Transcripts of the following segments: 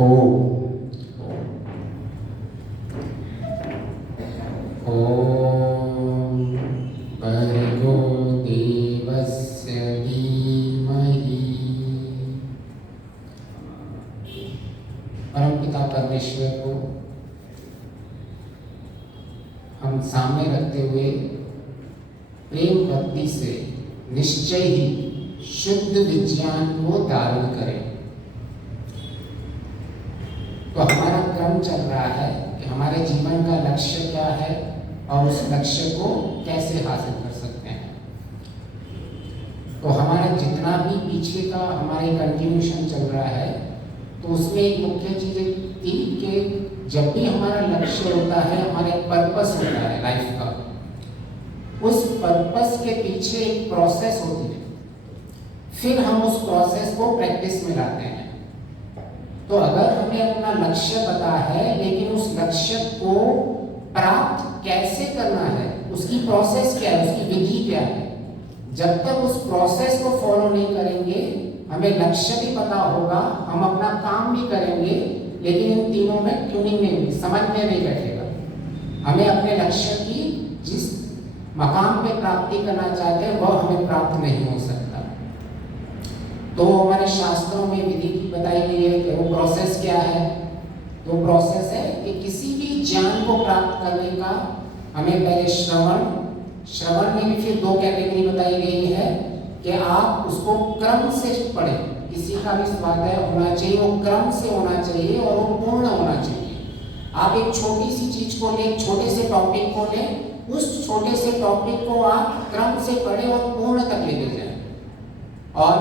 ॐ भर्गो देवस्य धीमहि। परमपिता परमेश्वर को हम सामने रखते हुए प्रेम भक्ति से निश्चय ही शुद्ध विज्ञान को धारण करें। तो हमारा क्रम चल रहा है कि हमारे जीवन का लक्ष्य क्या है और उस लक्ष्य को कैसे हासिल कर सकते हैं। तो हमारा जितना भी पीछे का हमारे कंटिन्यूशन चल रहा है, तो उसमें एक मुख्य चीज थी कि जब भी हमारा लक्ष्य होता है, हमारा एक पर्पस होता है लाइफ का, उस पर्पस के पीछे एक प्रोसेस होती है, फिर हम उस प्रोसेस को प्रैक्टिस में लाते हैं। तो अगर हमें अपना लक्ष्य पता है, लेकिन उस लक्ष्य को प्राप्त कैसे करना है, उसकी प्रोसेस क्या है, उसकी विधि क्या है, जब तक उस प्रोसेस को फॉलो नहीं करेंगे, हमें लक्ष्य भी पता होगा, हम अपना काम भी करेंगे, लेकिन इन तीनों में ट्यूनिंग नहीं होगी, समझ में नहीं बैठेगा। हमें अपने लक्ष्य की जिस मकाम पे प्राप्ति करना चाहते हैं वह हमें प्राप्त नहीं हो सकता। तो हमारे शास्त्रों में विधि की बताई गई है कि वो प्रोसेस क्या है। तो प्रोसेस है कि किसी भी ज्ञान को प्राप्त करने का हमें पहले श्रवण में भी फिर दो कैटेगरी बताई गई है कि आप उसको क्रम से पढ़ें। किसी का भी स्वाध्याय होना चाहिए, वो क्रम से होना चाहिए और वो पूर्ण होना चाहिए। आप एक छोटी सी चीज को लें, एक छोटे से टॉपिक को लें, उस छोटे से टॉपिक को आप क्रम से पढ़ें और पूर्ण तक लेके जाएं। और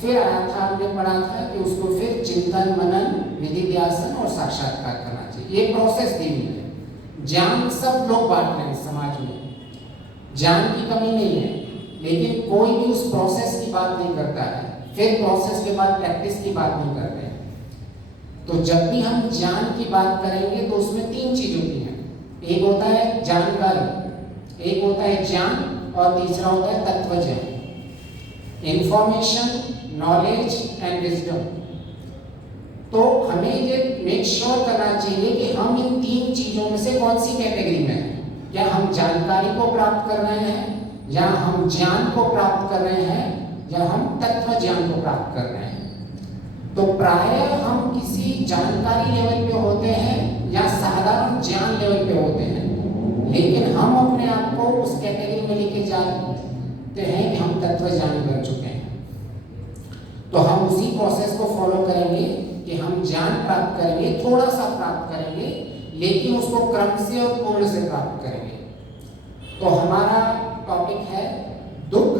फिर आया था, हमने पढ़ा था कि उसको फिर चिंतन, मनन, निधिध्यासन और साक्षात्कार करना चाहिए। ये प्रोसेस दी हुई है। ज्ञान सब लोग बांट रहे हैं समाज में, ज्ञान की कमी नहीं है, लेकिन कोई भी उस प्रोसेस की बात नहीं करता है, फिर प्रोसेस के बाद प्रैक्टिस की बात नहीं करते हैं। तो जब भी हम ज्ञान की बात करेंगे तो उसमें तीन चीज होती हैं। एक होता है जानकारी, एक होता है ज्ञान और तीसरा होता है तत्व ज्ञान। Information, knowledge and wisdom. तो हमें ये मेक श्योर करना चाहिए कि हम इन तीन चीजों में से कौन सी कैटेगरी में हैं। क्या हम जानकारी को प्राप्त कर रहे हैं, या हम ज्ञान को प्राप्त कर रहे हैं, या हम तत्व ज्ञान को प्राप्त कर रहे हैं। तो प्रायः हम किसी जानकारी लेवल पे होते हैं या साधारण ज्ञान लेवल पे होते हैं, लेकिन हम अपने आप को उस कैटेगरी में लेके जाते हैं कि हम तत्व ज्ञान कर चुके हैं। तो हम उसी प्रोसेस को फॉलो करेंगे कि हम ज्ञान प्राप्त करेंगे, थोड़ा सा प्राप्त करेंगे, लेकिन उसको क्रम से और पूर्ण से प्राप्त करेंगे। तो हमारा टॉपिक है दुख।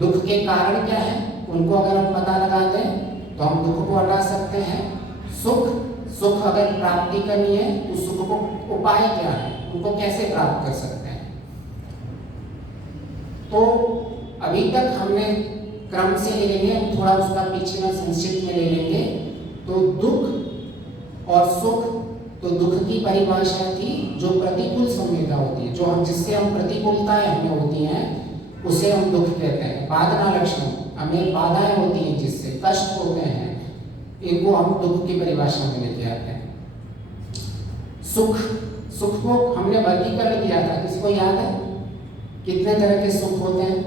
दुख के कारण क्या है, उनको अगर हम पता लगा दें तो हम दुख को हटा सकते हैं। सुख अगर प्राप्ति करनी है तो सुख को उपाय क्या है, उनको कैसे प्राप्त कर सकते हैं। तो अभी तक हमने क्रम से ले लेंगे, हम थोड़ा उसका पीछे में संक्षिप्त में ले लेंगे। तो दुख और सुख, तो दुख की परिभाषा थी जो प्रतिकूल संवेदना होती है, जो हम जिससे हम प्रतिकूलताएं हमें होती हैं उसे हम दुख कहते हैं। बाधना लक्षण, हमें बाधाएं होती हैं जिससे कष्ट होते हैं, इनको हम दुख की परिभाषा में लेके आते हैं। सुख को हमने वर्गीकरण किया था, किसको याद है कितने तरह के सुख होते हैं।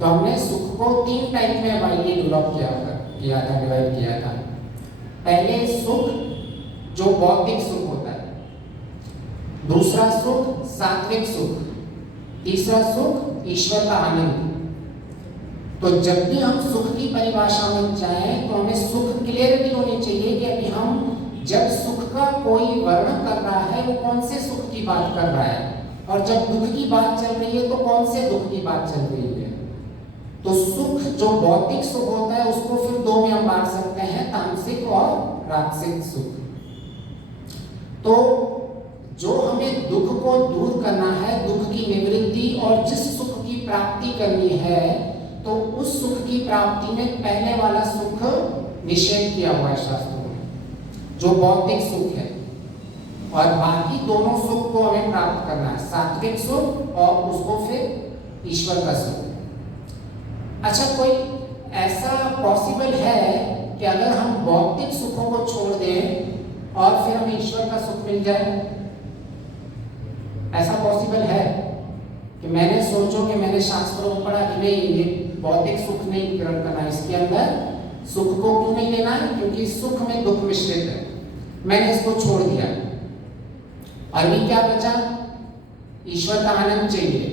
तो हमने सुख को तीन टाइप में डेवलप किया था, डिवाइड किया था। पहले सुख जो भौतिक सुख होता है, दूसरा सुख सात्विक सुख, तीसरा सुख ईश्वर का आनंद। तो जब भी हम सुख की परिभाषा में जाएं तो हमें सुख क्लियरिटी होनी चाहिए कि अभी हम जब सुख का कोई वर्णन कर रहा है वो कौन से सुख की बात कर रहा है, और जब दुख की बात चल रही है तो कौन से दुख की बात चल रही है। तो सुख जो भौतिक सुख होता है उसको फिर दो में हम बांट सकते हैं, तामसिक और राजसिक सुख। तो जो हमें दुख को दूर करना है, दुख की निवृत्ति और जिस सुख की प्राप्ति करनी है, तो उस सुख की प्राप्ति में पहले वाला सुख निषेध किया हुआ है शास्त्रों में, जो भौतिक सुख है। और बाकी दोनों सुख को हमें प्राप्त करना है, सात्विक सुख और उसको फिर ईश्वर का सुख। अच्छा, कोई ऐसा पॉसिबल है कि अगर हम भौतिक सुखों को छोड़ दें और फिर हमें ईश्वर का सुख मिल जाए? ऐसा पॉसिबल है कि मैंने सोचो कि मैंने शास्त्रों में पढ़ा कि नहीं, ये भौतिक सुख नहीं ग्रहण करना, इसके अंदर सुख को क्यों नहीं लेना है? क्योंकि सुख में दुख मिश्रित है, मैंने इसको छोड़ दिया। अभी क्या बचा? ईश्वर का आनंद चाहिए।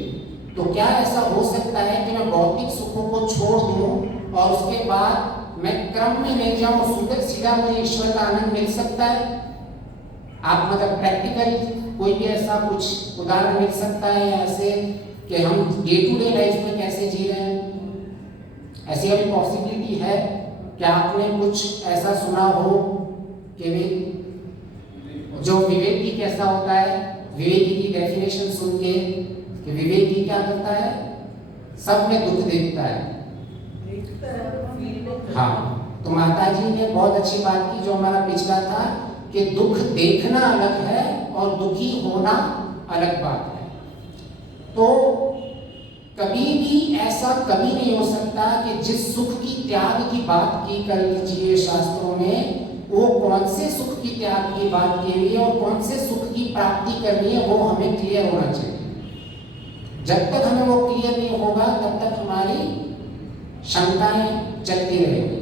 तो क्या ऐसा हो सकता है कि मैं भौतिक सुखों को छोड़ दूं और उसके बाद मैं क्रम में ले जाऊं, सीधा मुझे ईश्वर का आनंद मिल सकता है? आप मतलब प्रैक्टिकल कोई भी ऐसा कुछ उदाहरण मिल सकता है ऐसे कि हम डे टू डे लाइफ में कैसे जी रहे हैं? ऐसी अभी पॉसिबिलिटी है? क्या आपने कुछ ऐसा सुना हो कि जो विवेकी कैसा होता है? विवेकी की डेफिनेशन सुन के कि विवेकी क्या करता है? सब में दुख देखता है। हाँ, तो माता जी ने बहुत अच्छी बात की जो हमारा पिछला था कि दुख देखना अलग है और दुखी होना अलग बात है। तो कभी भी ऐसा कभी नहीं हो सकता कि जिस सुख की त्याग की बात की कर लीजिए शास्त्रों में, वो कौन से सुख की त्याग की बात की हुई है और कौन से सुख की प्राप्ति करनी है, वो हमें क्लियर होना चाहिए। जब तक हमें वो क्लियर नहीं होगा तब तक हमारी शंकाएं चलती रहेंगी।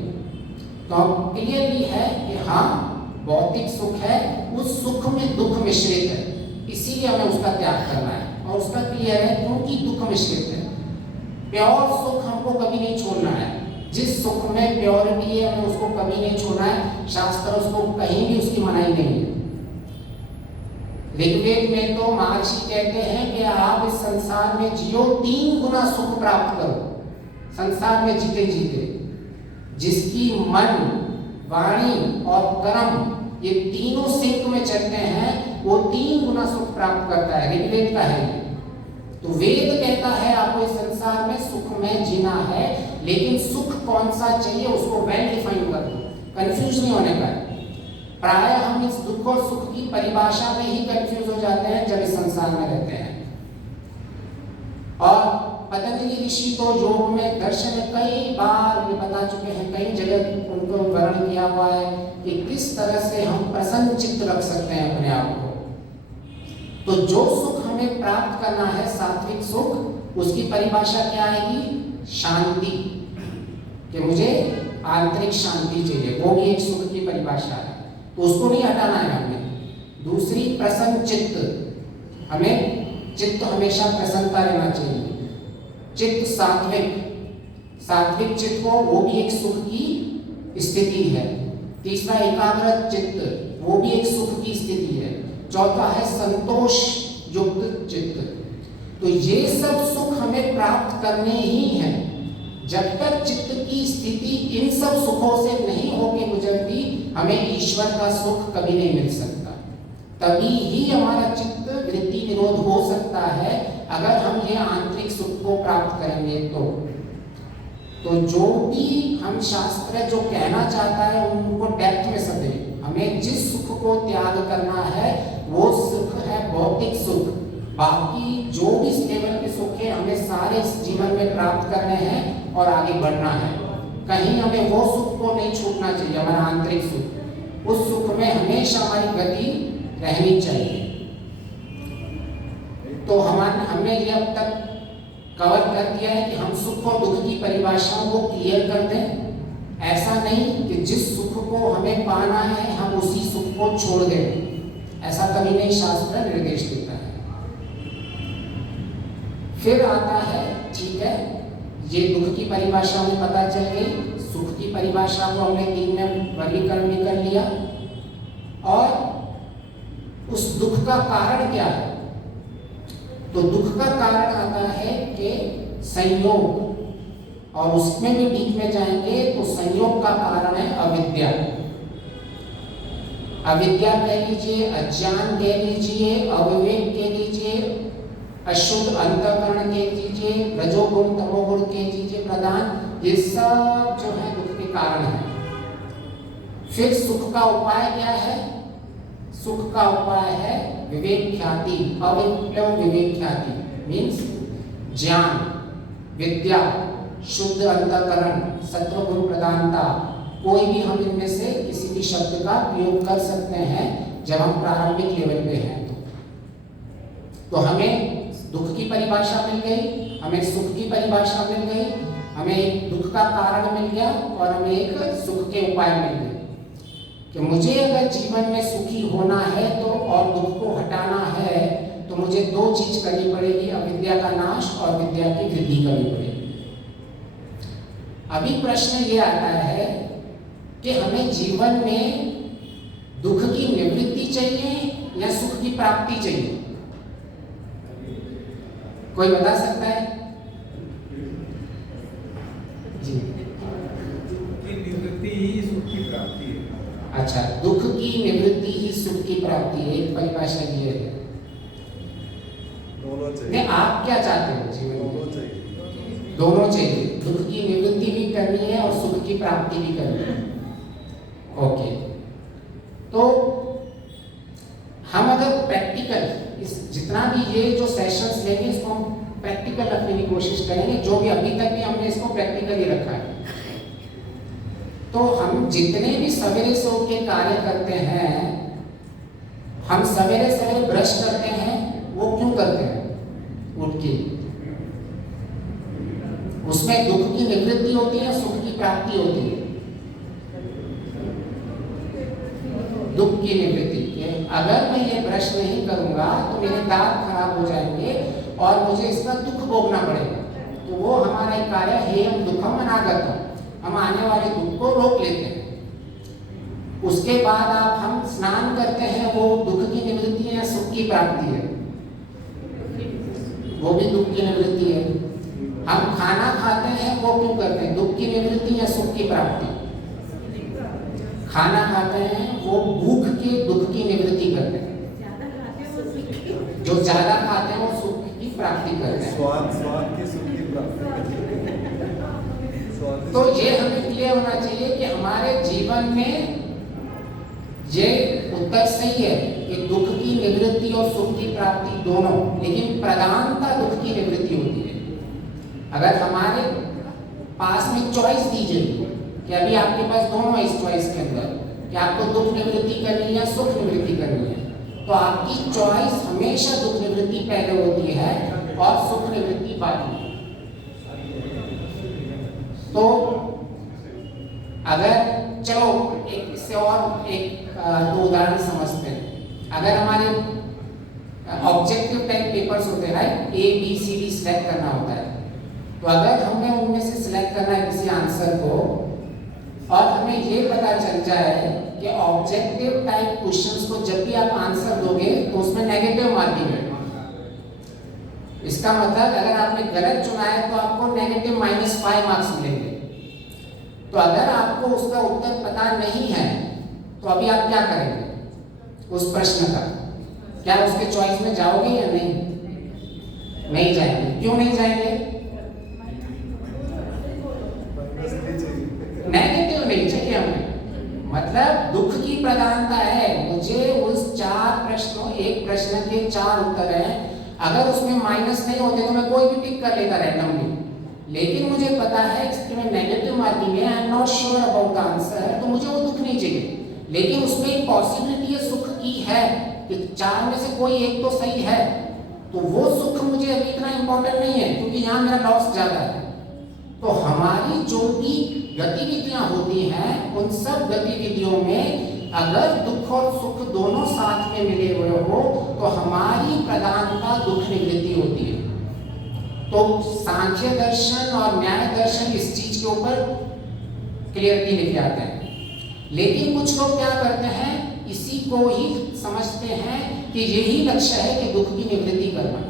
तो अब क्लियरली है कि हाँ, भौतिक सुख है, उस सुख में दुख मिश्रित है, इसीलिए हमें उसका त्याग करना है। और उसका क्लियर है क्योंकि दुख मिश्रित है। प्योर सुख हमको कभी नहीं छोड़ना है। जिस सुख में प्योरिटी है हमें उसको कभी नहीं छोड़ना है। शास्त्र उसको कहीं भी उसकी मनाही नहीं है। ऋग्वेद में तो महर्षि कहते हैं कि आप इस संसार में जियो, 3 गुना सुख प्राप्त करो संसार में जीते जीते। जिसकी मन, वाणी और कर्म ये तीनों सिंक में चलते हैं, वो 3 गुना सुख प्राप्त करता है। ऋग्वेद का है। तो वेद कहता है आपको इस संसार में सुख में जीना है, लेकिन सुख कौन सा चाहिए उसको वेल डिफाइन कर दो, कंफ्यूज नहीं होने का। प्राय हम इस दुख और सुख की परिभाषा में ही कंफ्यूज हो जाते हैं जब इस संसार में रहते हैं। और पतंजलि ऋषि तो योग में, दर्शन में कई बार ये बता चुके हैं, कई जगह उनको वर्णन किया हुआ है कि किस तरह से हम प्रसन्न चित्त रख सकते हैं अपने आप को। तो जो सुख हमें प्राप्त करना है, सात्विक सुख, उसकी परिभाषा क्या आएगी? शांति, कि मुझे आंतरिक शांति चाहिए, वो भी एक सुख की परिभाषा है। तो उसको नहीं हटाना है हमें। दूसरी, प्रसन्न चित्त, हमें चित्त हमेशा प्रसन्नता रहना चाहिए। चित्त सात्विक चित्त हो, वो भी एक सुख की स्थिति है। तीसरा, एकाग्र चित्त, वो भी एक सुख की स्थिति है। चौथा है संतोष युक्त चित्त। तो ये सब सुख हमें प्राप्त करने ही हैं। जब तक चित्त की स्थिति इन सब सुखों से नहीं होके गुजरती, हमें ईश्वर का सुख कभी नहीं मिल सकता। तभी ही हमारा चित्त वृत्ति निरोध हो सकता है, अगर हम ये आंतरिक सुख को प्राप्त करेंगे तो जो भी हम शास्त्र जो कहना चाहता है उनको डेप्थ में समझें। हमें जिस सुख को त्याग करना है वो सुख है भौतिक सुख। बाकी जो भी इस लेवल के सुख है हमें सारे इस जीवन में प्राप्त करने हैं और आगे बढ़ना है। कहीं हमें वो सुख को नहीं छूटना चाहिए, हमारा आंतरिक सुख। उस सुख में हमेशा हमारी गति रहनी चाहिए। तो हमने ये अब तक कवर कर दिया है कि हम सुख और दुख की परिभाषाओं को क्लियर कर दें। ऐसा नहीं कि जिस सुख को हमें पाना है हम उसी सुख को छोड़ दें, ऐसा कभी नहीं शास्त्र निर्देश देता है। फिर आता है, ठीक है, ये दुख की परिभाषा हमें पता चल गई, सुख की परिभाषा को हमने 3 में वर्गीकरण भी कर लिया। और उस दुख का कारण क्या है? तो दुख का कारण आता है कि संयोग, और उसमें भी डीप में जाएंगे तो संयोग का कारण है अविद्या। अविद्या कह लीजिए, अज्ञान कह लीजिए, अविवेक कह लीजिए, अशुद्ध अंतःकरण कह लीजिए, रजोगुण तमोगुण कह लीजिए प्रधान, ये सब जो है दुख के कारण है। फिर सुख का उपाय क्या है? सुख का उपाय है विवेक ख्याति, अविक्लव विवेक ख्याति मीन्स ज्ञान, विद्या, शुद्ध अंतःकरण, सत्वगुण प्रधानता, कोई भी हम इनमें से किसी भी शब्द का प्रयोग कर सकते हैं जब हम प्रारंभिक लेवल पे हैं। तो हमें दुख की परिभाषा मिल गई, हमें सुख की परिभाषा मिल गई, हमें एक दुख का कारण मिल गया और हमें एक सुख के उपाय मिल गए कि मुझे अगर जीवन में सुखी होना है तो और दुख को हटाना है तो मुझे दो चीज करनी पड़ेगी, अविद्या का नाश और विद्या की वृद्धि करनी पड़ेगी। अभी प्रश्न ये आता है कि हमें जीवन में दुख की निवृत्ति चाहिए या सुख की प्राप्ति चाहिए? कोई बता सकता है? जी। दुख की निवृत्ति ही सुख की प्राप्ति है। अच्छा, दुख की निवृत्ति ही सुख की प्राप्ति है, एक परिभाषा ये है। दोनों चाहिए। नहीं, आप क्या चाहते हो जीवन में? दोनों चाहिए। दोनों चाहिए, दुख की निवृत्ति भी करनी है और सुख की प्राप्ति भी करनी है। ओके, तो हम अगर प्रैक्टिकल इस जितना भी ये जो सेशंस लेंगे इसको हम प्रैक्टिकल रखने की कोशिश करेंगे, जो भी अभी तक भी हमने इसको प्रैक्टिकल ही रखा है। तो हम जितने भी सवेरे से उठ के कार्य करते हैं, हम सवेरे सवेरे ब्रश करते हैं, वो क्यों करते हैं? उठ के उसमें दुख की निवृत्ति होती है, सुख की प्राप्ति होती है। दुख की निवृत्ति, अगर मैं ये ब्रश नहीं करूंगा तो मेरे दांत खराब हो जाएंगे और मुझे इसका दुख भोगना पड़ेगा। तो वो हमारा एक कार्य है, हम दुखम अनागतम, हम आने वाले दुख को रोक लेते हैं। उसके बाद आप हम स्नान करते हैं, वो दुख की निवृत्ति है या सुख की प्राप्ति है? वो भी दुख की निवृत्ति है। हम खाना खाते हैं, वो क्यों करते हैं? दुख की निवृत्ति या सुख की प्राप्ति? खाना खाते हैं वो भूख के दुख की निवृत्ति करते हैं, जो ज्यादा खाते हैं वो सुख की प्राप्ति करते हैं। स्वाद की सुख की प्राप्ति। तो ये हमें क्लियर होना चाहिए कि हमारे जीवन में ये उत्तर सही है कि दुख की निवृत्ति और सुख की प्राप्ति दोनों, लेकिन प्रधानता दुख की निवृत्ति होती है। अगर हमारे पास में चॉइस दी जाए कि अभी आपके पास दोनों है इस चॉइस के अंदर कि आपको दुख निवृत्ति करनी है या सुख निवृत्ति करनी है, तो आपकी चॉइस हमेशा दुख निवृत्ति पहले होती है और सुख निवृत्ति बाद में। तो अगर चलो एक इससे और एक दो उदाहरण समझते हैं। अगर हमारे ऑब्जेक्टिव टाइप पेपर्स होते हैं, right, A B C D select करना होता है, तो अगर हमें उनमें से सिलेक्ट करना है किसी आंसर को और हमें ये पता चल जाए कि ऑब्जेक्टिव टाइप क्वेश्चंस को जब भी आप आंसर दोगे तो उसमें नेगेटिव मार्किंग है। इसका मतलब अगर आपने गलत चुना है तो आपको नेगेटिव -5 मार्क्स मिलेंगे। तो अगर आपको उसका उत्तर पता नहीं है तो अभी आप क्या करेंगे उस प्रश्न का? क्या उसके चॉइस में जाओगे या नहीं? नहीं जाएंगे। क्यों नहीं जाएंगे? नेगेटिव नहीं चाहिए हमें, मतलब दुख की प्रधानता है। मुझे उस 4 प्रश्नों, एक प्रश्न के 4 उत्तर हैं, अगर उसमें माइनस नहीं होते तो मैं कोई भी टिक कर लेता रैंडमली, लेकिन मुझे पता है इसमें नेगेटिव मार्किंग है, I am not sure about the answer, तो मुझे वो दुख नहीं चाहिए। लेकिन उसमें एक पॉसिबिलिटी है सुख की है कि 4 में से कोई एक तो सही है, तो वो सुख मुझे अभी इतना इंपॉर्टेंट नहीं है क्योंकि यहाँ मेरा लॉस ज्यादा है। तो हमारी जो भी गतिविधियां होती हैं उन सब गतिविधियों में अगर दुख और सुख दोनों साथ में मिले हुए हो तो हमारी प्रधानता दुख निवृत्ति होती है। तो सांख्य दर्शन और न्याय दर्शन इस चीज के ऊपर क्लियरिटी लेके आते हैं। लेकिन कुछ लोग क्या करते हैं, इसी को ही समझते हैं कि यही लक्ष्य है कि दुख की निवृत्ति करना।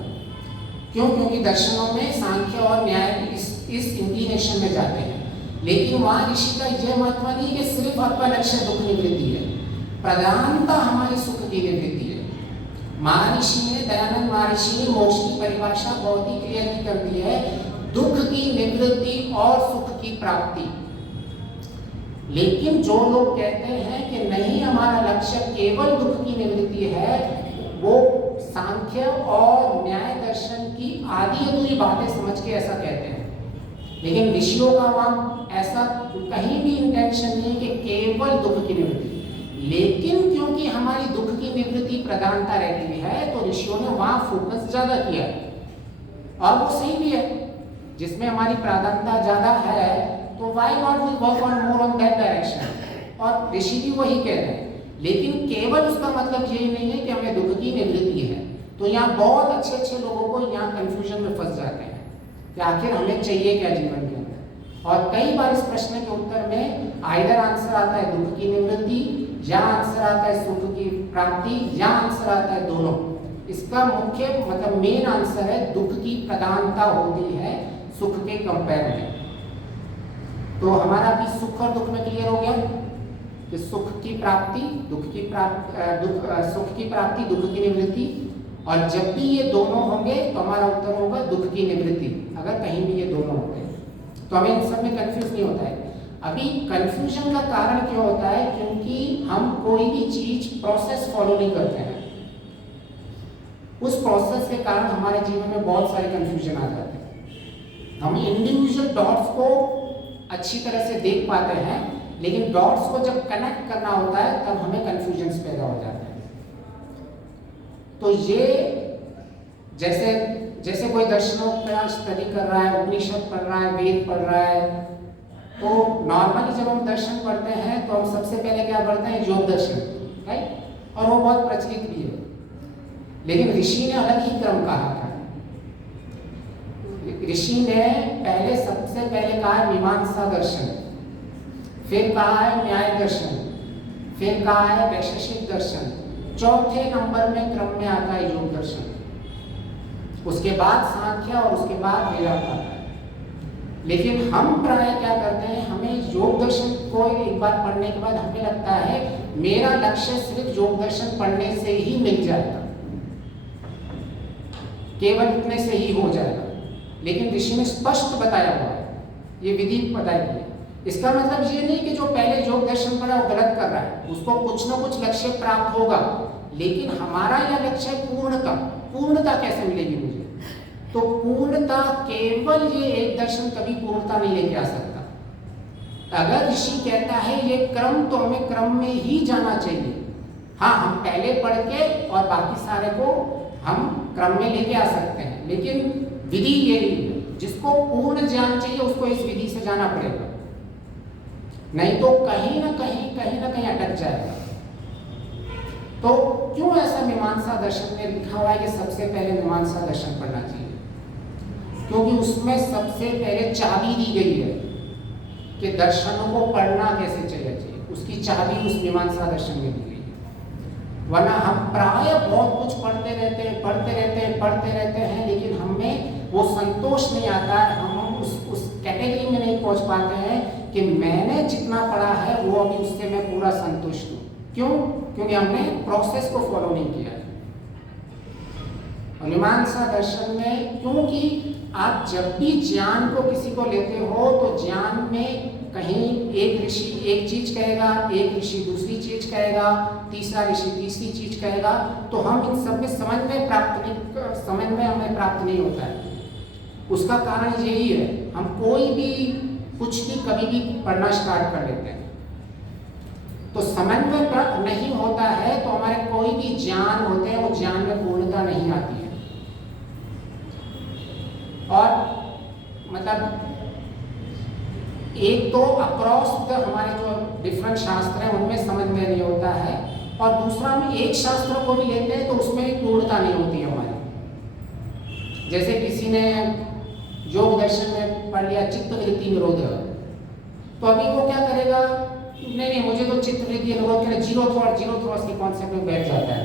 क्यों? क्योंकि दर्शनों में सांख्य और न्याय इस इंक्लिनेशन में जाते हैं, लेकिन वहां ऋषि का यह महत्व नहीं कि सिर्फ आपका लक्ष्य दुख निवृत्ति है, प्रधानता हमारी सुख की निवृत्ति है। महर्षि ने, दयानंद महर्षि ने मोक्ष की परिभाषा बहुत ही क्लियर कर दी है, दुख की निवृत्ति और सुख की प्राप्ति। लेकिन जो लोग कहते हैं कि नहीं हमारा लक्ष्य केवल दुख की निवृत्ति है, वो सांख्य और न्याय दर्शन की आधी अधूरी बातें समझ के ऐसा कहते हैं। लेकिन ऋषियों का वहां ऐसा कहीं भी इंटेंशन नहीं कि निवृत्ति। लेकिन क्योंकि हमारी दुख की निवृत्ति प्रधानता रहती है तो ऋषियों ने वहां फोकस ज्यादा किया, और वो सही भी है। जिसमें हमारी प्राधान्यता ज्यादा है तो why not we work on more on that direction, और ऋषि भी वही कह रहे हैं। लेकिन केवल उसका मतलब यही नहीं है कि हमें दुख की निवृत्ति है। तो यहाँ बहुत अच्छे अच्छे लोगों को यहाँ कंफ्यूजन में फंस जाते हैं कि आखिर हमें चाहिए क्या जीवन के अंदर। और कई बार इस प्रश्न के उत्तर में आइदर आंसर आता है दुख की निवृत्ति, या आंसर आता है सुख की प्राप्ति, या आंसर आता है दोनों। इसका मुख्य मतलब मेन आंसर है दुख की प्रधानता होती है सुख के कंपेयर में। तो हमारा अभी सुख और दुख में क्लियर हो गया कि सुख की प्राप्ति, सुख की प्राप्ति, दुख की निवृत्ति। और जब भी ये दोनों होंगे तो हमारा उत्तर होगा दुख की निवृत्ति, अगर कहीं भी ये दोनों होंगे। तो हमें इन सब में कंफ्यूज नहीं होता है। अभी कंफ्यूजन का कारण क्यों होता है? क्योंकि हम कोई भी चीज प्रोसेस फॉलो नहीं करते हैं। उस प्रोसेस के कारण हमारे जीवन में बहुत सारे कंफ्यूजन आ जाते हैं। हम इंडिविजुअल डॉट्स को अच्छी तरह से देख पाते हैं, लेकिन डॉट्स को जब कनेक्ट करना होता है तब हमें कंफ्यूजन पैदा हो जाते हैं। तो ये जैसे कोई दर्शनों का स्टडी कर रहा है, उपनिषद पढ़ रहा है, वेद पढ़ रहा है, तो नॉर्मली जब हम दर्शन पढ़ते हैं तो हम सबसे पहले क्या पढ़ते हैं? योग दर्शन, राइट? और वो बहुत प्रचलित भी है। लेकिन ऋषि ने अलग ही क्रम कहा था। ऋषि ने सबसे पहले कहा है मीमांसा दर्शन, फिर कहा है न्याय दर्शन, फिर कहा है वैशेषिक दर्शन, चौथे नंबर में क्रम में आता है योग दर्शन, उसके बाद सांख्य और उसके बाद वेदांत आता है। लेकिन हम प्राय क्या करते हैं, हमें योग दर्शन को एक बार पढ़ने के बाद हमें लगता है मेरा लक्ष्य सिर्फ योग दर्शन पढ़ने से ही मिल जाएगा, केवल इतने से ही हो जाएगा। लेकिन ऋषि ने स्पष्ट बताया हुआ है, ये विधि बताई है। इसका मतलब ये नहीं कि जो पहले योग दर्शन पढ़ा वो गलत कर रहा है, उसको कुछ ना कुछ लक्ष्य प्राप्त होगा। लेकिन हमारा यह लक्ष्य है पूर्णता। पूर्णता कैसे मिलेगी मुझे? तो पूर्णता केवल ये एक दर्शन कभी पूर्णता नहीं लेके आ सकता। अगर ऋषि कहता है ये क्रम, तो हमें क्रम में ही जाना चाहिए। हाँ, हम पहले पढ़ के और बाकी सारे को हम क्रम में लेके आ सकते हैं, लेकिन विधि ये है, जिसको पूर्ण ज्ञान चाहिए उसको इस विधि से जाना पड़ेगा, नहीं तो कहीं ना कहीं अटक जाएगा। तो क्यों ऐसा मीमांसा दर्शन में लिखा हुआ है कि सबसे पहले मीमांसा दर्शन पढ़ना चाहिए? क्योंकि उसमें सबसे पहले चाबी दी गई है कि दर्शनों को पढ़ना कैसे चाहिए, उसकी चाबी उस मीमांसा दर्शन में दी गई है। वरना हम प्राय बहुत कुछ पढ़ते रहते हैं, लेकिन हमें वो संतोष नहीं आता है। हम उस कैटेगरी में नहीं पहुंच पाते हैं कि मैंने जितना पढ़ा है वो अभी उससे मैं पूरा संतुष्ट हूँ। क्यों? क्योंकि हमने प्रोसेस को फॉलो नहीं किया है। मीमांसा दर्शन में, क्योंकि आप जब भी ज्ञान को किसी को लेते हो तो ज्ञान में कहीं एक ऋषि एक चीज कहेगा, एक ऋषि दूसरी चीज कहेगा, तीसरा ऋषि तीसरी चीज कहेगा, तो हम इन सब में समन्वय हमें प्राप्त नहीं होता है। उसका कारण यही है, हम कोई भी कुछ भी कभी भी पढ़ना स्टार्ट कर लेते हैं तो समन्वय प्राप्त नहीं होता है, तो हमारे कोई भी ज्ञान होते हैं वो ज्ञान में पूर्णता नहीं आती है। और मतलब एक तो अक्रॉस द हमारे जो डिफरेंट शास्त्र हैं उनमें समन्वय नहीं होता है, और दूसरा हम एक शास्त्र को भी लेते हैं तो उसमें भी पूर्णता नहीं होती है हमारी। जैसे किसी ने योग दर्शन में पढ़ लिया चित्तवृत्ति निरोध, तो अभी वो क्या करेगा, नहीं मुझे तो चित्तवृत्ति निरोध के लिए जीरो थॉट्स के कॉन्सेप्ट में बैठ जाता है।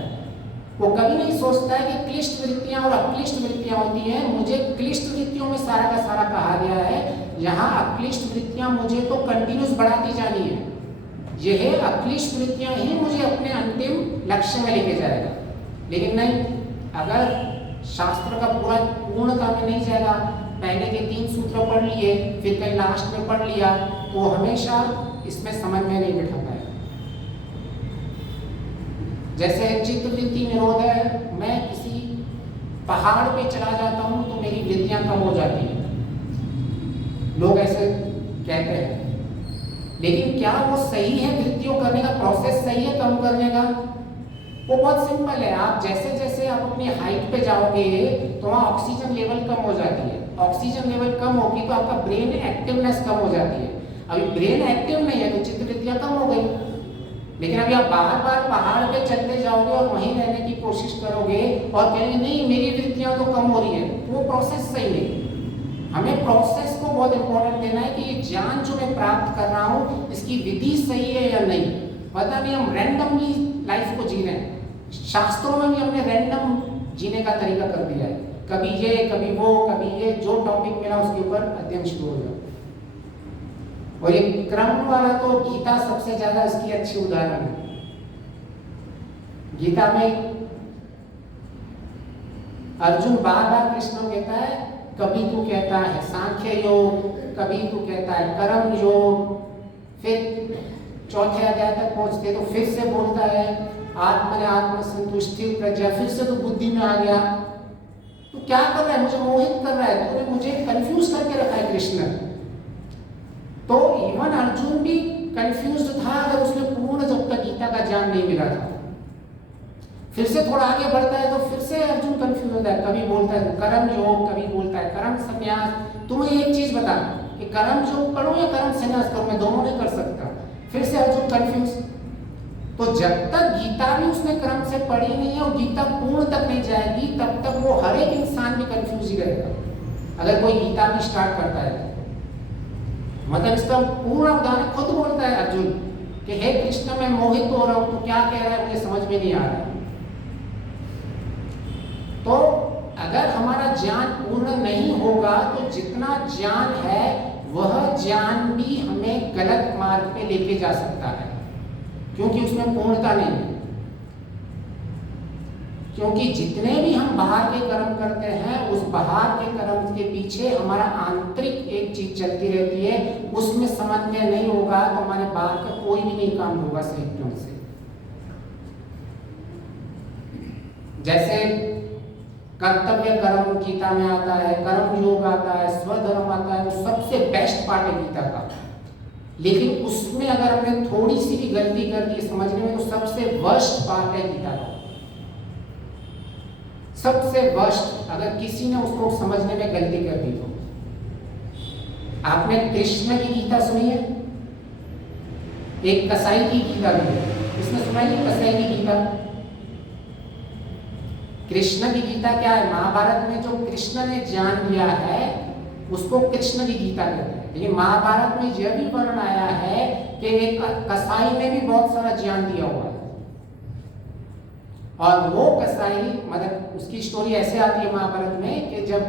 वो कभी नहीं सोचता है कि क्लिष्ट वृत्तियां और अक्लिष्ट वृत्तियां होती हैं। मुझे क्लिष्ट वृत्तियों में सारा का सारा कहा गया है, यहाँ अक्लिष्ट वृत्तियां मुझे तो कंटिन्यूस बढ़ाती जानी है। यह अक्लिष्ट वृत्तियां ही मुझे अपने अंतिम लक्ष्य में लेके जाएगा। लेकिन नहीं, अगर शास्त्र का पूरा पूर्णता में नहीं जाएगा, पहले के 3 सूत्र पढ़ लिए फिर कहीं लास्ट में पढ़ लिया, तो हमेशा इसमें समन्वय नहीं बिठा पाएगा। जैसे चित्तवृत्ति निरोध है, मैं किसी पहाड़ पे चला जाता हूँ तो मेरी वृत्तियां कम हो जाती हैं, लोग ऐसे कहते हैं। लेकिन क्या वो सही है वृत्तियों करने का प्रोसेस सही है कम करने का? वो बहुत सिंपल है। आप जैसे जैसे आप अपनी हाइट पे जाओगे तो वहाँ ऑक्सीजन लेवल कम हो जाती है। ऑक्सीजन लेवल कम होगी तो आपका ब्रेन एक्टिवनेस कम हो जाती है। अभी ब्रेन एक्टिव नहीं है तो चित्तवृत्तियाँ कम हो गई। लेकिन अभी आप बार बार पहाड़ पे चलते जाओगे और वहीं रहने की कोशिश करोगे और कहेंगे नहीं मेरी वृत्तियाँ तो कम हो रही है, तो वो प्रोसेस सही नहीं। हमें प्रोसेस को बहुत इंपॉर्टेंट देना है कि ये ज्ञान जो मैं प्राप्त कर रहा हूँ इसकी विधि सही है या नहीं। पता नहीं हम रैंडमली लाइफ को जी रहे हैं। शास्त्रों में भी हमने रैंडम जीने का तरीका कर दिया है, कभी ये कभी वो कभी ये, जो टॉपिक मिला उसके ऊपर अध्ययन शुरू हो गया। और ये क्रम वाला तो गीता सबसे ज्यादा इसकी अच्छी उदाहरण है। गीता में अर्जुन बार बार कृष्ण को कहता है, कभी तू कहता है सांख्य योग, कभी तू कहता है कर्म योग, फिर चौथे अध्याय तक पहुंचते तो फिर से बोलता है आत्म संतुष्टि प्रज्ञा, फिर से तो बुद्धि में आ गया। तो क्या कर रहा है? मुझे मोहित कर रहा है, तूने मुझे कंफ्यूज करके रखा है कृष्ण। तो इवन अर्जुन भी कंफ्यूज था अगर उसने पूर्ण जब तक गीता का ज्ञान नहीं मिला था। फिर से थोड़ा आगे बढ़ता है तो फिर से अर्जुन कंफ्यूज होता है, कभी बोलता है कर्म योग, कभी बोलता है कर्म संन्यास। तुम्हें एक चीज बता कि कर्म योग करूं या कर्म संन्यास करूं, मैं दोनों नहीं कर सकता। फिर से अर्जुन कंफ्यूज। तो जब तक गीता भी उसने क्रम से पढ़ी नहीं है और गीता पूर्ण तक नहीं जाएगी तब तक वो हर एक इंसान भी कंफ्यूज ही रहेगा। अगर कोई गीता भी स्टार्ट करता है मतलब इसका पूरा उदाहरण खुद बोलता है अर्जुन कि हे कृष्ण मैं मोहित हो रहा हूं, तो क्या कह रहा है मुझे समझ में नहीं आ रहा। तो अगर हमारा ज्ञान पूर्ण नहीं होगा तो जितना ज्ञान है वह ज्ञान भी हमें गलत मार्ग पे लेके जा सकता है, क्योंकि उसमें पूर्णता नहीं है। क्योंकि जितने भी हम बाहर के कर्म करते हैं उस बाहर के कर्म के पीछे हमारा आंतरिक एक चीज चलती रहती है, उसमें समन्वय नहीं होगा तो हमारे बाहर का कोई भी नहीं काम होगा सही ढंग से। जैसे कर्तव्य कर्म गीता में आता है, कर्म योग आता है, स्वधर्म आता है, वो सबसे बेस्ट पार्ट है गीता का। लेकिन उसमें अगर हमने थोड़ी सी भी गलती कर दी समझने में तो सबसे वर्स्ट पार्ट है गीता का। सबसे वर्स्ट अगर किसी ने उसको समझने में गलती कर दी तो। आपने कृष्ण की गीता सुनी है? एक कसाई की गीता भी है, इसने सुना है कसाई की गीता? कृष्ण की गीता क्या है? महाभारत में जो कृष्ण ने ज्ञान दिया है उसको कृष्ण की गीता कहते हैं। लेकिन महाभारत में यह भी वर्णन आया है कि एक कसाई ने भी बहुत सारा ज्ञान दिया हुआ है। और वो कसाई मतलब उसकी स्टोरी ऐसे आती है महाभारत में कि जब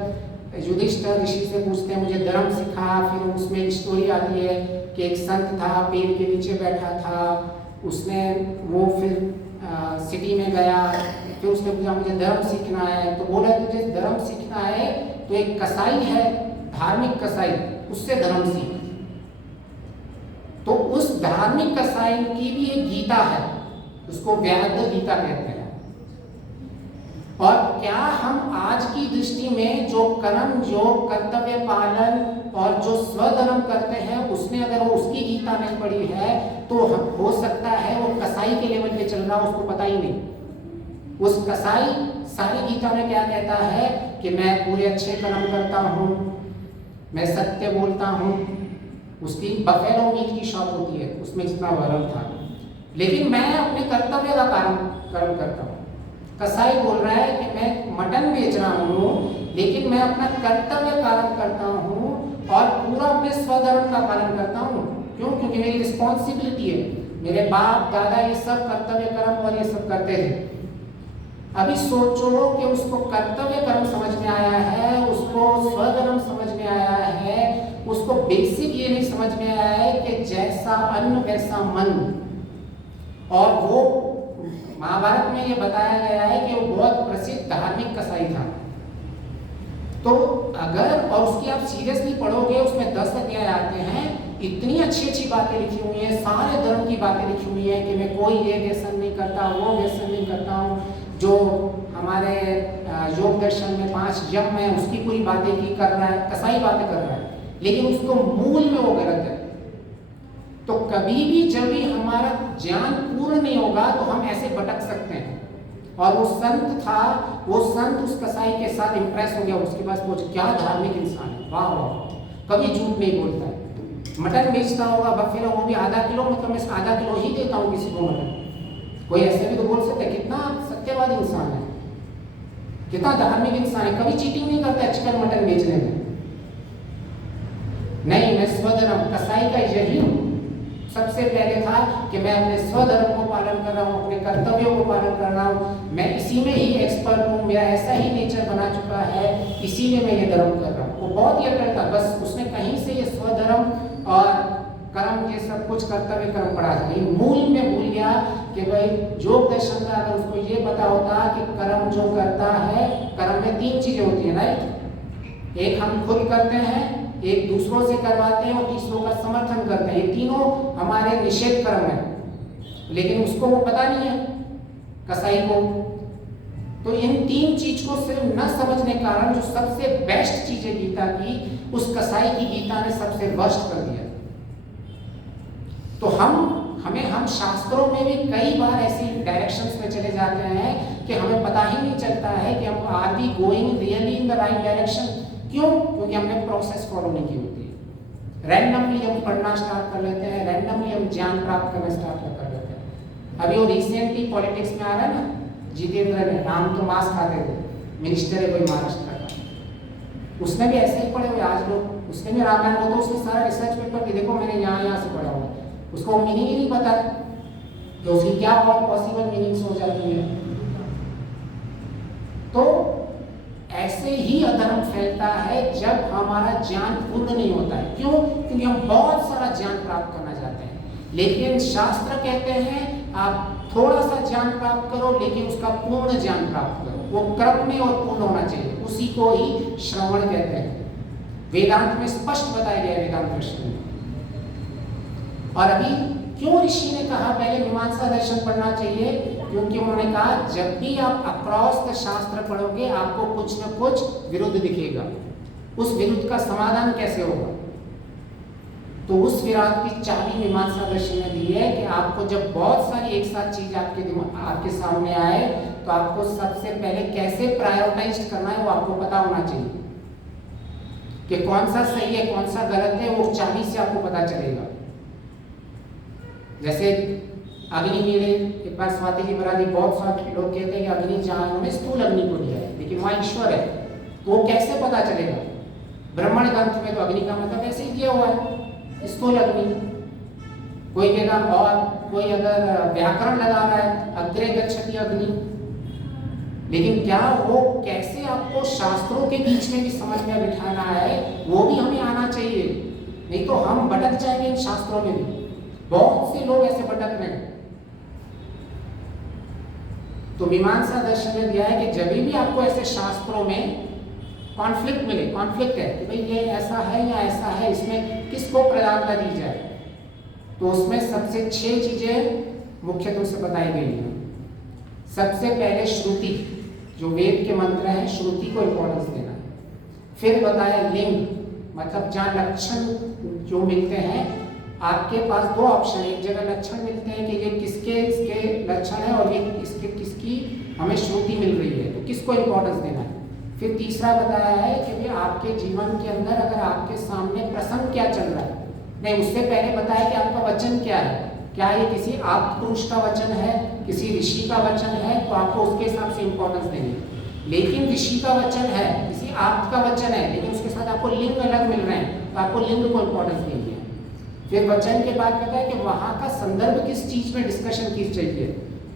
युधिष्ठिर ऋषि से पूछते हैं मुझे धर्म सिखा, फिर उसमें एक स्टोरी आती है कि एक संत था पेड़ के नीचे बैठा था, उसने वो फिर सिटी में गया, फिर उसने पूछा मुझे धर्म सीखना है, तो बोला तुझे धर्म सीखना है तो एक कसाई है धार्मिक कसाई, उससे धर्म सीख। तो उस धार्मिक कसाई की भी एक गीता है, उसको व्याध गीता कहते हैं। और क्या हम आज की दृष्टि में जो कर्म योग कर्तव्य पालन और जो स्वधर्म करते हैं उसने अगर वो उसकी गीता नहीं पढ़ी है तो हो सकता है वो कसाई के लेवल पे चल रहा हो, उसको पता ही नहीं। उस कसाई सारी गीता में क्या कहता है कि मैं पूरे अच्छे कर्म करता हूँ, मैं सत्य बोलता हूँ, उसकी बफेलो मीट की शॉप होती है उसमें जितना वर्णन था, लेकिन मैं अपने कर्तव्य का कर्म करता हूँ। कसाई बोल रहा है कि मैं मटन बेच रहा हूँ लेकिन मैं अपना कर्तव्य पालन करता हूँ और पूरा अपने स्वधर्म का पालन करता हूँ। क्यों? क्योंकि मेरी रिस्पॉन्सिबिलिटी है, मेरे बाप दादा ये सब कर्तव्य कर्म और ये सब करते थे। अभी सोचो कि उसको कर्तव्य कर्म समझ में आया है, उसको स्वधर्म समझ में आया है, उसको बेसिक ये नहीं समझ में आया है कि जैसा अन्न वैसा मन। और वो महाभारत में ये बताया गया है कि वो बहुत प्रसिद्ध धार्मिक कसाई था। तो अगर और उसकी आप सीरियसली पढ़ोगे उसमें 10 अध्याय आते हैं, इतनी अच्छी अच्छी बातें लिखी हुई हैं, सारे धर्म की बातें लिखी हुई हैं कि मैं कोई ये व्यसन नहीं करता, वो व्यसन नहीं करता हूँ। जो हमारे योग दर्शन में 5 यम है उसकी पूरी बातें की कर रहा है, कसाई बातें कर रहा है, लेकिन उसको मूल में वो गलत है। तो कभी भी जब भी हमारा ज्ञान पूर्ण नहीं होगा तो हम ऐसे भटक सकते हैं। और वो संत था, वो संत उस कसाई के साथ इंप्रेस हो गया, उसके पास पहुंच, क्या धार्मिक इंसान है, वाह वाह, कभी झूठ नहीं बोलता है। मटन बेचता होगा बफेलो, वो भी आधा किलो, मतलब मैं आधा किलो ही देता हूँ किसी को मटन। कोई ऐसे भी तो बोल सकता है, कितना सत्यवादी इंसान है, कितना धार्मिक इंसान है, कभी चीटिंग नहीं करता है चिकन मटन बेचने में। नहीं, मैं स्वधर्म, कसाई का यही सबसे पहले था कि मैं अपने स्वधर्म को पालन कर रहा हूँ, अपने कर्तव्यों को पालन कर रहा हूँ, मैं इसी में ही एक्सपर्ट हूँ, मेरा ऐसा ही नेचर बना चुका है, इसीलिए मैं ये धर्म कर रहा हूँ। वो बहुत ही अटल था, बस उसने कहीं से ये स्वधर्म और कर्म के सब कुछ कर्तव्य कर्म पढ़ा था, लेकिन मूल में भूल गया कि भाई योग दर्शन का अगर उसको ये पता होता कि कर्म जो करता है, कर्म में 3 चीजें होती है, राइट, एक हम खुद करते हैं, एक दूसरों से करवाते हैं और तीसरों का समर्थन करते हैं, ये तीनों हमारे निषेध कर्म है, लेकिन उसको वो पता नहीं है कसाई को। तो इन 3 चीज को सिर्फ न समझने के कारण जो सबसे बेस्ट चीज है गीता की, उस कसाई की गीता ने सबसे वर्स्ट कर दिया। तो हम शास्त्रों में भी कई बार ऐसी डायरेक्शंस में चले जाते हैं कि हमें पता ही नहीं चलता है कि हम are we going really in the right direction. क्यों? क्योंकि हमने प्रोसेस फॉलो नहीं की होती है। रैंडमली हम पढ़ना स्टार्ट कर लेते हैं, रैंडमली हम ज्ञान प्राप्त करना स्टार्ट कर लेते हैं। अभी वो रिसेंटली पॉलिटिक्स में आ रहा है ना, जितेंद्र ने, नाम तो मांस खाते थे, मिनिस्टर है कोई महाराष्ट्र का, उसने भी ऐसे ही पढ़े हुए आज लोग, उसने भी रामायण हो तो उसने सारा रिसर्च पेपर कि देखो मैंने यहाँ से पढ़ा हुआ, उसको मीनिंग ही नहीं पता कि उसकी क्या बहुत पॉसिबल मीनिंग्स हो जाती है। तो ऐसे ही अधर्म फैलता है जब हमारा ज्ञान पूर्ण नहीं होता है। क्यों? क्योंकि हम बहुत सारा ज्ञान प्राप्त करना चाहते हैं, लेकिन शास्त्र कहते हैं आप थोड़ा सा ज्ञान प्राप्त करो, लेकिन उसका पूर्ण ज्ञान प्राप्त करो, वो क्रम में और पूर्ण होना चाहिए, उसी को ही श्रवण कहते हैं। वेदांत में स्पष्ट बताया गया है, वेदांत दर्शन में। और अभी क्यों ऋषि ने कहा पहले मीमांसा दर्शन पढ़ना चाहिए? क्योंकि उन्होंने कहा जब भी आप अक्रॉस द शास्त्र पढ़ोगे आपको कुछ न कुछ विरुद्ध दिखेगा, उस विरुद्ध का समाधान कैसे होगा? तो उस विराट की चाबी मीमांसा दर्शन ने दी है कि आपको जब बहुत सारी एक साथ चीज आपके सामने आए तो आपको सबसे पहले कैसे प्रायोरिटाइज करना है वो आपको पता होना चाहिए कि कौन सा सही है कौन सा गलत है, वो चाबी से आपको पता चलेगा। जैसे अग्नि मेरे एक बार स्वाति जी महाराज, बहुत सारे लोग कहते हैं कि अग्नि जहाँ उन्होंने स्थूल अग्नि को लिया है, लेकिन वहाँ ईश्वर है, तो वो कैसे पता चलेगा? ब्राह्मण ग्रंथ में तो अग्नि का मतलब ऐसे ही किया हुआ है, स्थूल अग्नि। कोई कहेगा, और कोई अगर व्याकरण लगा रहा है अग्रे गच्छति अग्नि, लेकिन क्या वो कैसे आपको शास्त्रों के बीच में भी समझ में बिठाना है वो भी हमें आना चाहिए, नहीं तो हम भटक जाएंगे इन शास्त्रों में भी। बहुत से लोग ऐसे भटक रहे हैं। तो मीमांसा दर्शन ने दिया है कि जब भी आपको ऐसे शास्त्रों में कॉन्फ्लिक्ट मिले, कॉन्फ्लिक्ट है कि भाई ये ऐसा है या ऐसा है, इसमें किसको प्राधान्यता दी जाए, तो उसमें सबसे 6 चीजें मुख्य रूप से बताई गई हैं। सबसे पहले श्रुति, जो वेद के मंत्र हैं, श्रुति को इंपॉर्टेंस देना। फिर बताया लिंग, मतलब जहाँ लक्षण जो मिलते हैं, आपके पास 2 ऑप्शन, एक जगह लक्षण मिलते हैं कि ये किसके इसके लक्षण है और ये किसकी हमें श्रुति मिल रही है, तो किसको इंपॉर्टेंस देना है। फिर तीसरा बताया है कि भाई आपके जीवन के अंदर अगर आपके सामने प्रसंग क्या चल रहा है, नहीं उससे पहले बताया कि आपका वचन क्या है, क्या ये किसी आप पुरुष का वचन है, किसी ऋषि का वचन है, तो आपको उसके हिसाब से इंपॉर्टेंस देनी है। लेकिन ऋषि का वचन है, किसी आप का वचन है, लेकिन उसके साथ आपको लिंग अलग मिल रहे हैं, तो आपको लिंग को इंपॉर्टेंस देनी है। फिर वचन के बाद कहता है कि वहाँ का संदर्भ किस चीज में डिस्कशन की चाहिए,